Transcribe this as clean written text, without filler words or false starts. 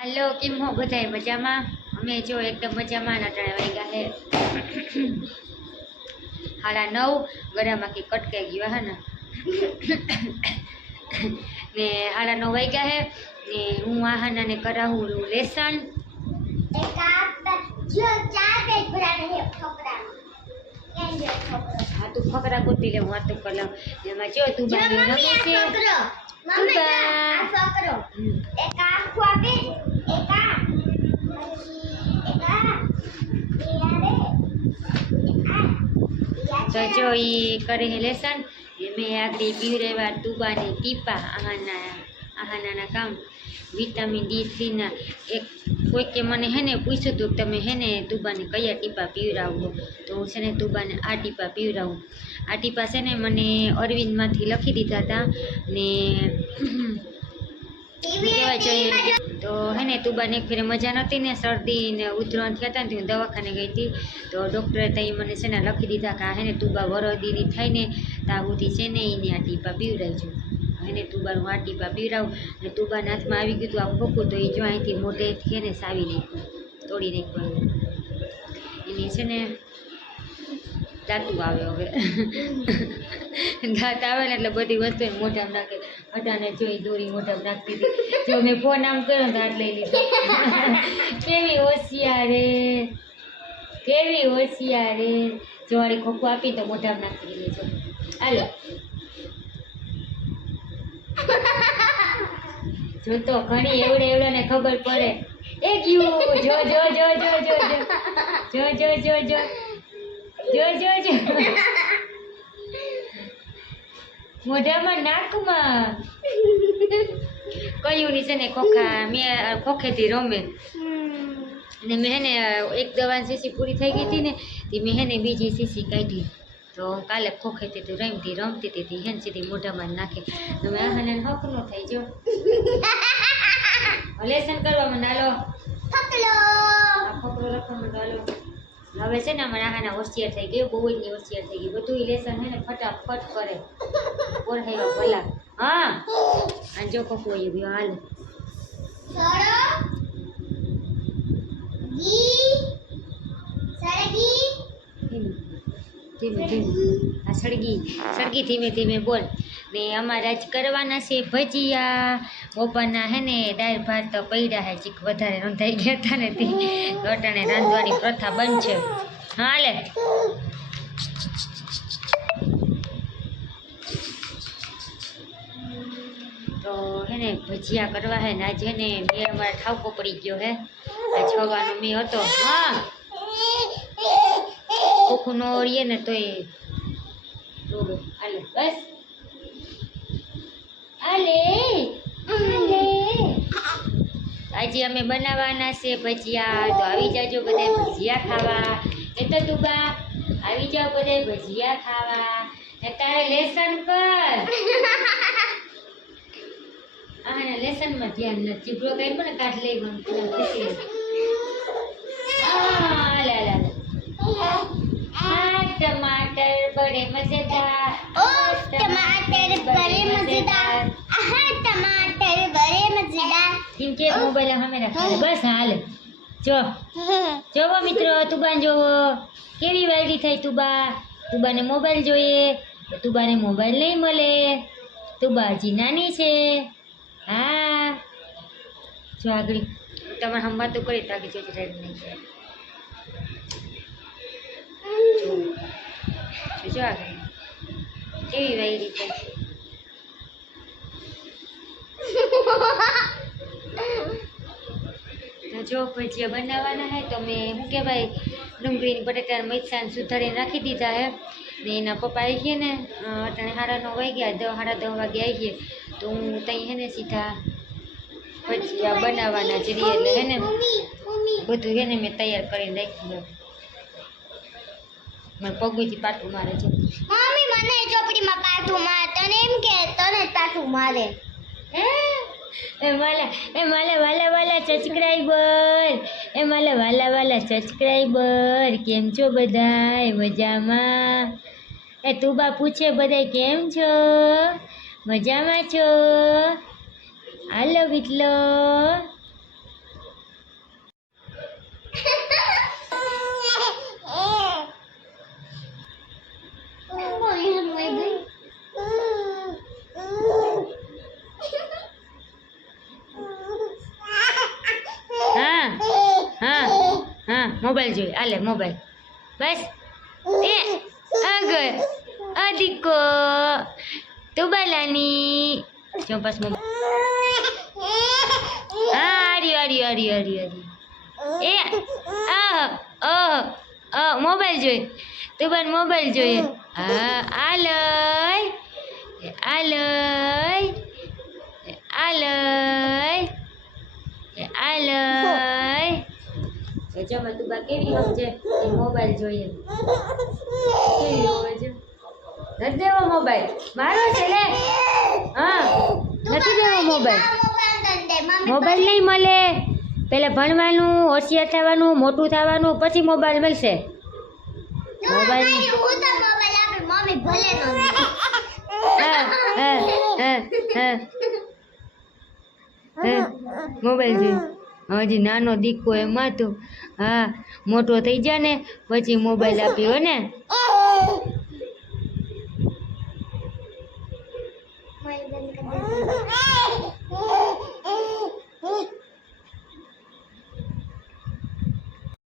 હાલો, કેમ હો બધાય મજામાં? અમે જો એકદમ મજામાં. અટાણે વાગ્યા હે 9:30. ગળામાં કે કટકાઈ ગયો હે ને 9:30 વાગ્યા હે ને હું આહાનાને કરાવું લેસન. હા તું ફકરા ગોતી લે, હું વાતો કરી લઉં. એમાં જો તું બાને રમે છે. તો જો ઈ કરે હે લેસન. મેં આગળ પીવડાવ્યા તુબાને ટીપા આહાનાના કામ વિટામિન D3 ના. એક કોઈ કે મને હે ને પૂછ્યું હતું કે તમે હે ને તુબાને કયા ટીપા પીવડાવો, તો હું છે ને તુબાને આ ટીપા પીવડાવું. આ ટીપા છે ને મને અરવિંદમાંથી લખી દીધા હતા ને કહેવાય જોઈએ. તો હે ને તુબાને એક ફેરે મજા નહોતી ને, શરદી ને ઉધરણ થયા હતા ને, હું દવાખાને ગઈ હતી. તો ડૉક્ટરે ત્યાં મને છે ને લખી દીધા કે આ હે ને તુબા વરદીની થાય ને ત્યાં સુધી છે ને એને આ ટીપા પીવડાવજો. એને તુબાનું આ ટીપા પીવડાવું ને તુબાના હાથમાં આવી ગયું હતું આ ખોખું, તો એ જો અહીંથી મોઢેથી એને સાવી નાખ્યું, તોડી નાખ્યું. એની છે ને દાંતું આવે હવે દાંત આવે ને એટલે બધી વસ્તુ મોઢામાં નાખે. અટાને જોઈ દોરી મોઢામાં નાખતી હતી. જો મેં ફોન આમ કર્યો તો હાથ લઈ લીધો. કેવી હોશિયાર રે, કેવી હોશિયાર રે. જો વાળી ખોખું આપી તો મોઢામાં નાખી દીધો. હાલો જો તો ઘણી એવડે ને ખબર પડે. એ ગયું. જો જો જો જો જો જો જો જો જો જો જો જો મોઢામાં નાકમાં કયું ની છે ને ખોખા મેં ખોખેથી રમે ને મેં હે ને એક દવાની શીશી પૂરી થઈ ગઈ હતી ને તે મેં હે ને બીજી શીશી કાઢી. તો કાલે ખોખેથી રમતી હતી હે ને સીધી મોઢામાં નાખે. તમે આને હક નો થઈ જો લેસન કરવા માંડો. ફકરો લખવા માંડો. હવે છે ને અમારા આહાના હોશિયાર થઈ ગયું, બહુ જ હોશિયાર થઈ ગયું. બધું લેસન છે ને ફટાફટ કરે. ઓરહાઈવા ભલા. હા આ જો ખોખું આવી ગયો. હાલ ધીમે ધીમે આ સળગી ધીમે ધીમે બોલ. ને અમારે આજ કરવાના છે ભજીયા. બપોરના હે ને દાળ ભાત તો પડ્યા હે, ચીક વધારે રંધાઈ ગયા હતા ને તે અટાણે રાંધવાની પ્રથા બંધ છે. હા લે તો હે ને ભજીયા કરવા હે ને આજે હે ને મેં અમારે ઠાવકો પડી ગયો હે. આ છવાનો મેં હતો. હા ખોખું ન ઓળીએ ને તો એ હાલે બસ હાલે. આજે અમે બનાવવાના છે ભજીયા. તો આવી જાજો બધા ભજીયા ખાવા. એ તો તું બા આવી જાઓ બધા ભજીયા ખાવા. ને તારે લેસન કર. આને લેસનમાં ધ્યાન નથી. ચીબડો કઈ પણ કાઢ લઈ ખુશી. લે લે टमाटर बड़े मजेदार, टमाटर बड़े मजेदार, टमाटर बड़े मजेदार. इनके मोबाइल हमें रखा है बस. हाल जो જોવો મિત્રો તુબાન જોવો કેવી વાયડી થઈ. તુબાને મોબાઈલ જોઈએ. તુબાને મોબાઈલ નહીં મળે. તુબા હજી નાની છે. હા જો આગળ તમારે હમ વાતો કરી તો આગળ જોઈ રહી નહીં. જો આગળ કેવી વાયડી છે. જો ભજીયા બનાવવાના હે તો મેં શું કહેવાય ડુંગળીની બટેટાના મરચાં સુધારીને રાખી દીધા હે. ને એના પપ્પા આવી ગયા ને અટાણે 9:30 વાગ્યા, 10:30 વાગે આવી ગયા. તો હું ત્યાં હે ને સીધા ભજીયા બનાવવાના જ રહી. એટલે હે ને બધું હે ને મેં તૈયાર કરીને રાખ્યું. મને પગુથી પાટું મારે છે. મમ્મી મને ચોપડીમાં પાટું મારે. તને એમ કે તને પાટું મારે. વાલા સબસ્ક્રાઈબર. વાલા સબસ્ક્રાઈબર. કેમ છો બધાય? મજામાં? એ તુબા પૂછે બધાય કેમ છો? મજામાં છો? હાલો વિટલો મોબાઈલ જોઈએ આલે મોબાઈલ બસ એ આગળ અધિકો તુબાલાની જો બસ મોબાઈલ હા હરી એ મોબાઈલ જોઈએ તુબાન મોબાઈલ જોઈએ હા આલય જમા તું બા કેવી સમજે એ મોબાઈલ જોઈએ કેવી હોવે છે નથી દેવો મોબાઈલ મારો છે લે હા નથી દેવો મોબાઈલ મોબાઈલ નહીં મળે પેલા ભણવાનું હોશિયાર થવાનું મોટું થવાનું પછી મોબાઈલ મળશે મોબાઈલ મમ્મી ભલે ન મોબાઈલ જોઈએ હજી નાનો દીકરો એમાં તો હા મોટો થઈ જાય ને પછી મોબાઈલ આપ્યો ને મોબાઈલ બંધ કરી દે